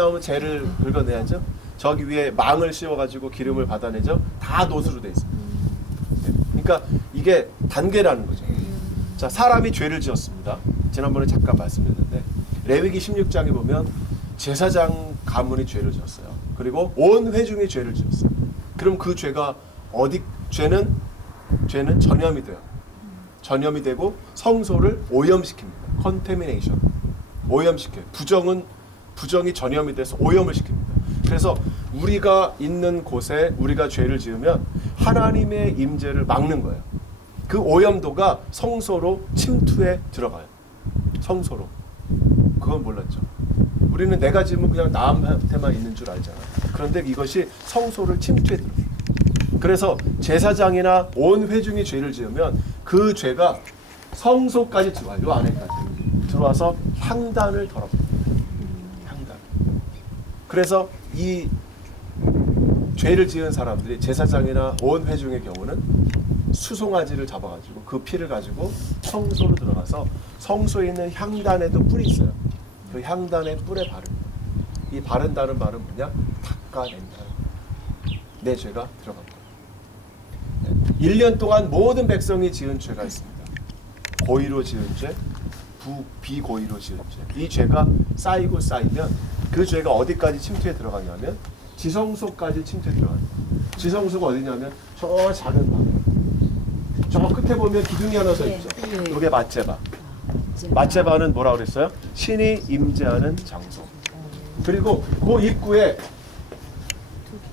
나오면 재를 긁어내야죠. 저기 위에 망을 씌워가지고 기름을 받아내죠. 다 놋으로 돼 있어요. 그러니까 이게 단계라는 거죠. 자, 사람이 죄를 지었습니다. 지난번에 잠깐 말씀드렸는데 레위기 16장에 보면 제사장 가문이 죄를 지었어요. 그리고 온 회중이 죄를 지었어요. 그럼 그 죄가 죄는 전염이 돼요. 전염이 되고 성소를 오염시킵니다. 컨테미네이션. 오염시켜요. 부정이 전염이 돼서 오염을 시킵니다. 그래서 우리가 있는 곳에 우리가 죄를 지으면 하나님의 임재를 막는 거예요. 그 오염도가 성소로 침투해 들어가요. 성소로. 그건 몰랐죠. 우리는 내가 지으면 그냥 나한테만 있는 줄 알잖아. 그런데 이것이 성소를 침투해 들어가요. 그래서 제사장이나 온 회중이 죄를 지으면 그 죄가 성소까지 들어와요. 요 안에까지 들어와서 향단을 더럽힙니다. 향단. 그래서 이 죄를 지은 사람들이 제사장이나 온 회중의 경우는 수송아지를 잡아가지고 그 피를 가지고 성소로 들어가서 성소에 있는 향단에도 뿔이 있어요. 그 향단의 뿔에 바릅니다. 이 바른다는 말은 뭐냐? 닦아낸다. 내 죄가 들어갑니다. 1년 동안 모든 백성이 지은 죄가 있습니다. 고의로 지은 죄, 비고의로 지은 죄. 이 죄가 쌓이고 쌓이면 그 죄가 어디까지 침투해 들어가냐면 지성소까지 침투해 들어갑니다. 지성소가 어디냐면 저 작은 방. 저 끝에 보면 기둥이 하나 서 있죠. 이게 맞제바. 맞제바는 뭐라고 그랬어요? 신이 임재하는 장소. 그리고 그 입구에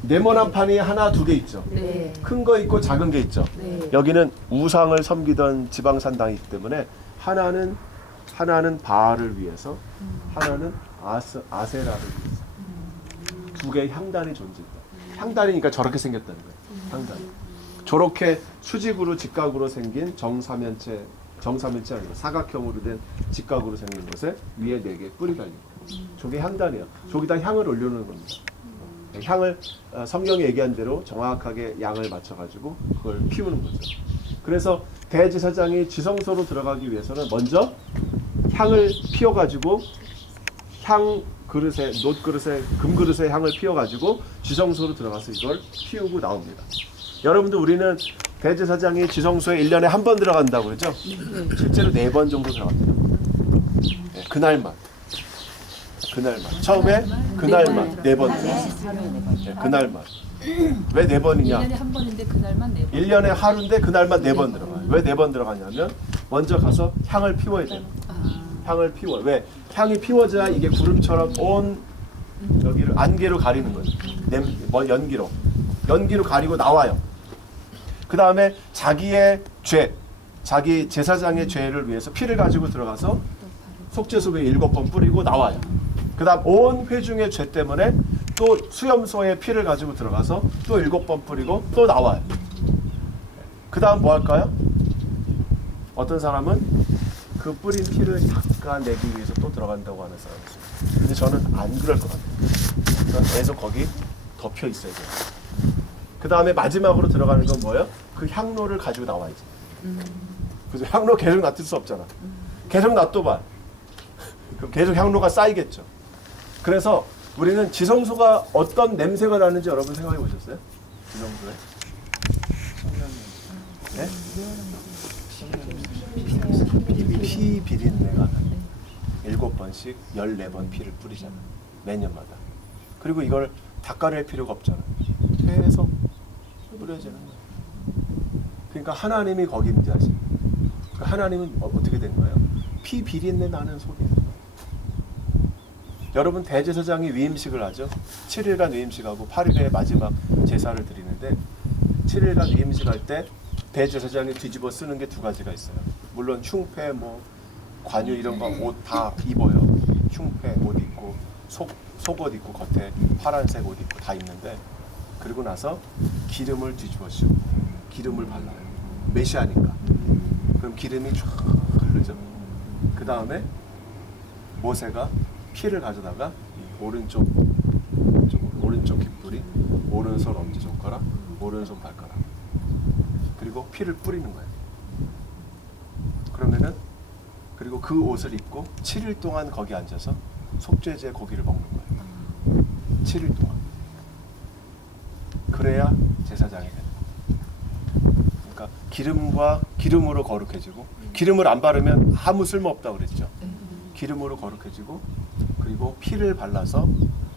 네모난 판이 하나, 두 개 있죠. 네. 큰 거 있고 작은 게 있죠. 네. 여기는 우상을 섬기던 지방산당이기 때문에 하나는 바알을 위해서, 하나는 아세라를 위해서. 두 개의 향단이 존재했다. 향단이니까 저렇게 생겼다는 거예요. 향단. 저렇게 수직으로 직각으로 생긴 정사면체 아니고 사각형으로 된 직각으로 생긴 것에 위에 4개 뿔이 달리고. 저게 향단이에요. 저기다 향을 올려놓는 겁니다. 향을 성경이 얘기한 대로 정확하게 양을 맞춰가지고 그걸 피우는 거죠. 그래서 대제사장이 지성소로 들어가기 위해서는 먼저 향을 피워가지고 향 그릇에, 놋 그릇에, 금 그릇에 향을 피워가지고 지성소로 들어가서 이걸 피우고 나옵니다. 여러분들 우리는 대제사장이 지성소에 1년에 한 번 들어간다고 그러죠? 실제로 4번 정도 들어갑니다. 네, 그날만. 처음에 그날만 4번. 네, 그날만. 왜 4번이냐? 1년에 한 번인데 그날만 4번. 1년에 하루인데 그날만 4번 들어가요. 왜 4번 들어가냐면 먼저 가서 향을 피워야 돼요. 향을 피워. 왜? 향이 피워져야 이게 구름처럼 온 여기를 안개로 가리는 거예요. 연기로 가리고 나와요. 그 다음에 자기의 죄, 자기 제사장의 죄를 위해서 피를 가지고 들어가서 속죄소에 7번 뿌리고 나와요. 그 다음 온 회중의 죄 때문에 또 수염소에 피를 가지고 들어가서 또 7번 뿌리고 또 나와요. 그 다음 뭐 할까요? 어떤 사람은 그 뿌린 피를 닦아내기 위해서 또 들어간다고 하는 사람이 있어요. 근데 저는 안 그럴 것 같아요. 저는 계속 거기 덮여 있어야 돼요. 그 다음에 마지막으로 들어가는 건 뭐예요? 그 향로를 가지고 나와야지. 그래서 향로 계속 놔둘 수 없잖아. 계속 놔둬봐. 그럼 계속 향로가 쌓이겠죠. 그래서 우리는 지성소가 어떤 냄새가 나는지 여러분 생각해 보셨어요? 지성소에? 네? 피 비린내가 나요. 7번씩 14번 피를 뿌리잖아. 매년마다. 그리고 이걸 닦아낼 필요가 없잖아. 계속 뿌려지는 거예요. 그러니까 하나님이 거기 임재하십니다. 그러니까 하나님은 어떻게 된 거예요? 피 비린내 나는 속이에요. 여러분 대제사장이 위임식을 하죠. 7일간 위임식하고 8일에 마지막 제사를 드리는데 7일간 위임식할 때 대제사장이 뒤집어 쓰는 게 2가지가 있어요. 물론 흉패, 관유 이런 거 옷 다 입어요. 흉패 옷 입고 속옷 입고 겉에 파란색 옷 입고 다 입는데 그리고 나서 기름을 뒤집어 씌우고 기름을 발라요. 메시아니까. 그럼 기름이 쫙 흐르죠. 그 다음에 모세가 피를 가져다가 오른쪽 귓불이, 오른손 엄지손가락, 오른손 발가락 그리고 피를 뿌리는 거예요. 그러면은 그리고 그 옷을 입고 7일 동안 거기 앉아서 속죄제 고기를 먹는 거예요. 7일 동안. 그래야 제사장이 된다. 그러니까 기름으로 거룩해지고, 기름을 안 바르면 아무 쓸모 없다 그랬죠. 기름으로 거룩해지고, 그리고 피를 발라서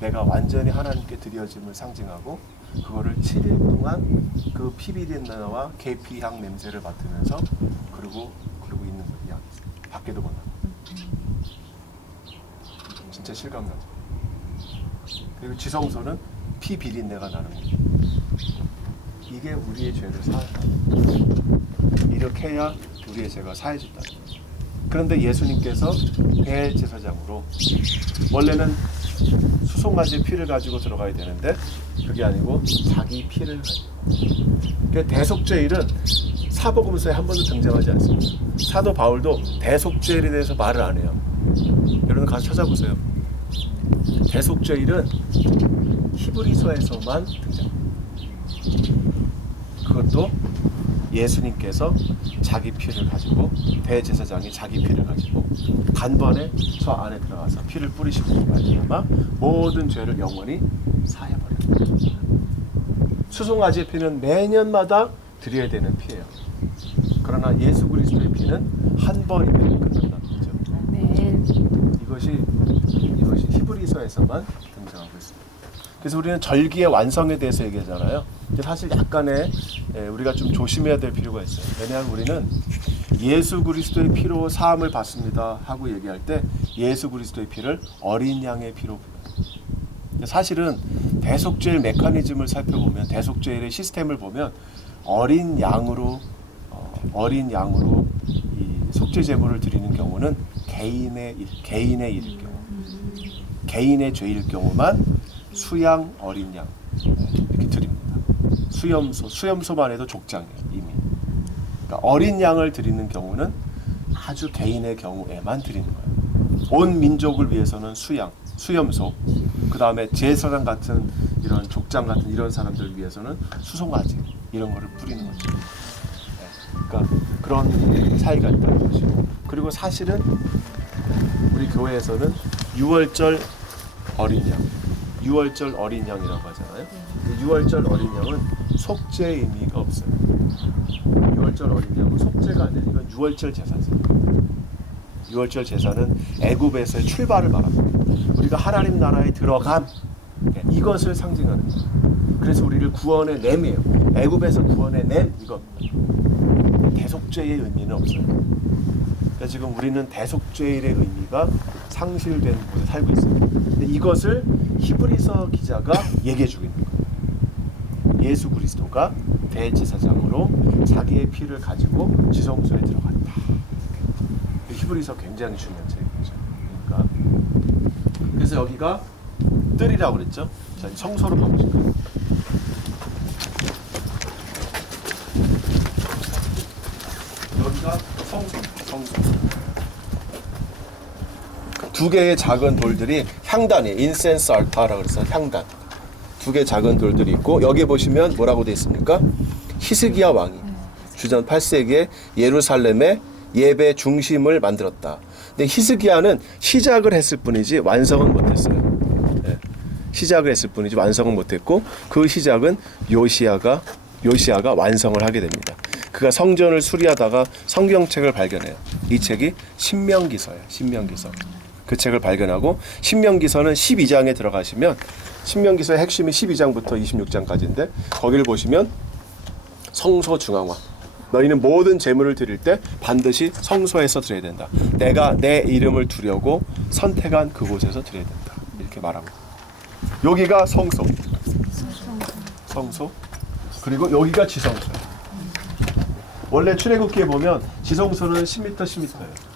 내가 완전히 하나님께 드려짐을 상징하고, 그거를 7일 동안 그 피비린내와 계피향 냄새를 맡으면서 그러고 있는 거야. 밖에도 못 나가. 진짜 실감나죠. 그리고 지성소는 피 비린내가 나는 거예요. 이게 우리의 죄를 사한다. 이렇게 해야 우리의 죄가 사해진다. 그런데 예수님께서 대제사장으로, 원래는 수송아지 피를 가지고 들어가야 되는데 그게 아니고 자기 피를 가지고. 그러니까 대속죄일은 사복음서에 한 번도 등장하지 않습니다. 사도 바울도 대속죄일에 대해서 말을 안 해요. 여러분 가서 찾아보세요. 대속죄일은 히브리서에서만 등장합니다. 그것도 예수님께서 자기 피를 가지고, 대제사장이 자기 피를 가지고 단번에 저 안에 들어가서 피를 뿌리시고 말미암아 모든 죄를 영원히 사해버려요. 수송아지의 피는 매년마다 드려야 되는 피예요. 그러나 예수 그리스도의 피는 한 번이면 끝난다는 거죠. 네. 이것이 히브리서에서만 등장하고 있습니다. 그래서 우리는 절기의 완성에 대해서 얘기하잖아요. 사실 약간의 우리가 좀 조심해야 될 필요가 있어요. 왜냐하면 우리는 예수 그리스도의 피로 사함을 받습니다 하고 얘기할 때 예수 그리스도의 피를 어린 양의 피로 불러요. 사실은 대속죄일 메커니즘을 살펴보면, 대속죄일의 시스템을 보면 어린 양으로 이 속죄 제물을 드리는 경우는 개인의 일일 경우, 개인의 죄일 경우만 수양 어린 양 이렇게 드립니다. 수염소만 해도 족장이에요 이미. 그러니까 어린 양을 드리는 경우는 아주 개인의 경우에만 드리는 거예요. 온 민족을 위해서는 수염소, 그 다음에 제사장 같은 이런 족장 같은 이런 사람들을 위해서는 수송아지 이런 거를 뿌리는 거죠. 그러니까 그런 차이가 있다는 것이고, 그리고 사실은 우리 교회에서는 6월절 어린 양, 6월절 어린 양이라고 하잖아요. 6월절 어린 양은 속죄의 의미가 없어요. 6월절 어린 양은 속죄가 아니라 이건 6월절 제사죠. 6월절 제사는 애굽에서의 출발을 말합니다. 우리가 하나님 나라에 들어감, 이것을 상징하는 거예요. 그래서 우리를 구원의 냄이에요. 애굽에서 구원의 냄, 이겁니다. 대속죄의 의미는 없어요. 그러니까 지금 우리는 대속죄일의 의미가 상실된 곳에 살고 있습니다. 근데 이것을 히브리서 기자가 얘기해주고 있는 거예요. 예수 그리스도가 대제사장으로 자기의 피를 가지고 지성소에 들어갔다. 히브리서 굉장히 중요한 책이죠. 그러니까 그래서 여기가 뜰이라고 그랬죠. 자, 성소로 가보실까요? 여기가 성소. 두 개의 작은 돌들이 향단이 인센스 알타라고 그래서 향단. 두 개의 작은 돌들이 있고, 여기 보시면 뭐라고 되어 있습니까? 히스기야 왕이 주전 8세기에 예루살렘의 예배 중심을 만들었다. 근데 히스기야는 시작을 했을 뿐이지 완성은 못했어요. 네. 시작을 했을 뿐이지 완성은 못했고, 그 시작은 요시야가 완성을 하게 됩니다. 그가 성전을 수리하다가 성경책을 발견해요. 이 책이 신명기서예요. 신명기서. 그 책을 발견하고, 신명기서는 12장에 들어가시면 신명기서의 핵심이 12장부터 26장까지인데 거기를 보시면 성소 중앙화, 너희는 모든 제물을 드릴 때 반드시 성소에서 드려야 된다. 내가 내 이름을 두려고 선택한 그곳에서 드려야 된다. 이렇게 말하고, 여기가 성소, 그리고 여기가 지성소예요. 원래 출애굽기에 보면 지성소는 10m, 10m예요.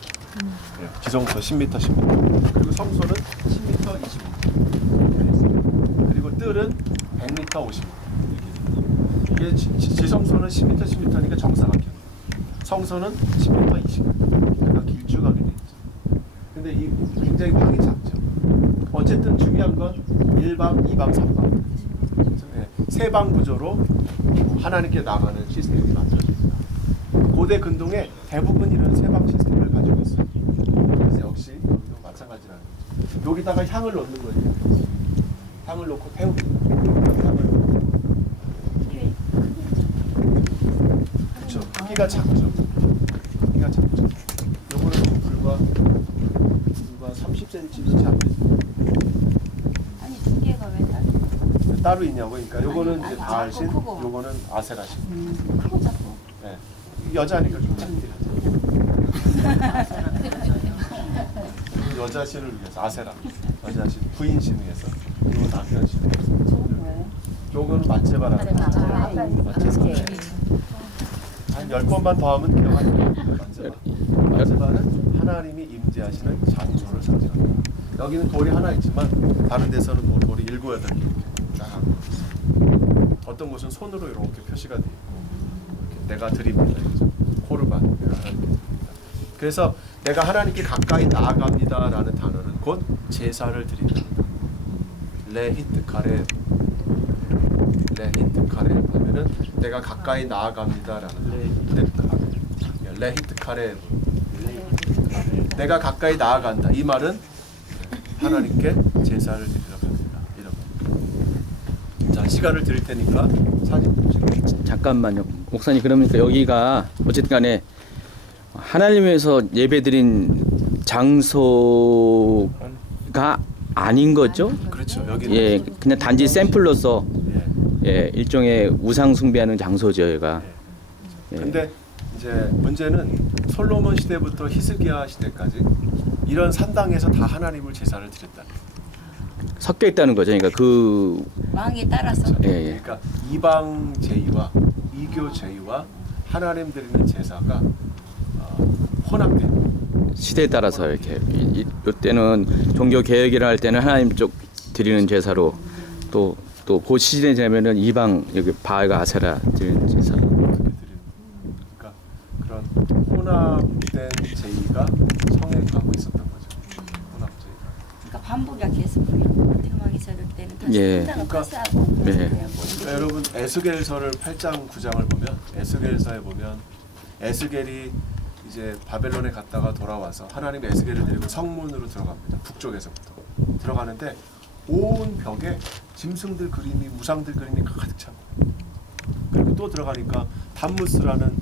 지성소 10m, 10m. 그리고 성소는 10m, 20m. 그리고 뜰은 100m, 50m. 이게 지성소는 10m, 10m니까 정사각형. 성소는 10m, 20m. 그러니까 길쭉하게 돼 있죠. 근데 이 굉장히 방이 작죠. 어쨌든 중요한 건 1방, 2방, 3방. 세 방 구조로 하나님께 나가는 시스템이 만들어집니다. 고대 근동에 대부분 이런 세 방 시스템을 가지고 있어요. 그래서 역시 여기도 마찬가지라는 거죠. 여기다가 향을 넣는 거예요. 향을 놓고 태웁니다. 향을 그렇죠. 크기가 작죠. 크기가 작죠. 요거는 뭐 불과 30cm도 잘 안 되죠. 아니 두 개가 왜 다르? 따로 있냐고. 그러니까 요거는 아니, 이제 아니, 다알신, 크고. 요거는 아세라신. 크고 작고. 네. 여자니까 좀 작긴 하죠. 여자신을 위해서 아세라. 여자신 부인신 위해서. 그리고 남편신 위해서. 저건 뭐예요? 요거는 맞제바라는 거죠. 맞제바. 한 10번만 더 하면 기억하실 거예요. 맞제바는 하나님이 임재하시는 장소를 상징합니다. 여기는 돌이 하나 있지만 다른 데서는 뭐 돌이 7, 8개 쫙 있어요. 어떤 곳은 손으로 이렇게 표시가 되어 있고 이렇게 내가 드립니다. 그죠? 코르반 내가 하나님께 드립니다. 그래서 내가 하나님께 가까이 나아갑니다라는 단어는 곧 제사를 드린다. 레히트 카레 하면은 내가 가까이 나아갑니다라는 레히트 카레 내가 가까이 나아간다. 이 말은 하나님께 제사를 드리러 갑니다. 이런 거. 자, 시간을 드릴 테니까 사진 보시고. 잠깐만요. 목사님 그러니까 여기가 어쨌든 간에 하나님에서 예배드린 장소가 아닌 거죠? 그렇죠. 여기는 예, 그냥 단지 샘플로서 예. 예, 일종의 우상 숭배하는 장소죠, 얘가. 예. 근데 이제 문제는 솔로몬 시대부터 히스기야 시대까지 이런 산당에서 다 하나님을 제사를 드렸다. 섞여 있다는 거죠. 그러니까 그 왕에 따라서. 예, 예. 그러니까 이방 제의와 이교 제의와 하나님 드리는 제사가 혼합된. 시대에 따라서 이렇게 이때는 종교 개혁이라 할 때는 하나님 쪽 드리는 제사로 또 그 시즌에 되면은 이방 여기 바알과 아세라 드리는 제사. 그렇게 드리는. 그러니까 그런 혼합된 제의가 성에 가고 있었던 거죠. 혼합 제의가. 그러니까 반복이 계속해요. 대망이 저럴 때는 다시 예. 현장을 그러니까 패스하고. 예. 그래요. 여러분 에스겔서를 8장 9장을 보면 에스겔서에 보면 에스겔이 이제 바벨론에 갔다가 돌아와서 하나님 에스겔을 데리고 성문으로 들어갑니다. 북쪽에서부터 들어가는데 온 벽에 짐승들 그림이 우상들 그림이 가득 차고 그리고 또 들어가니까 담무스라는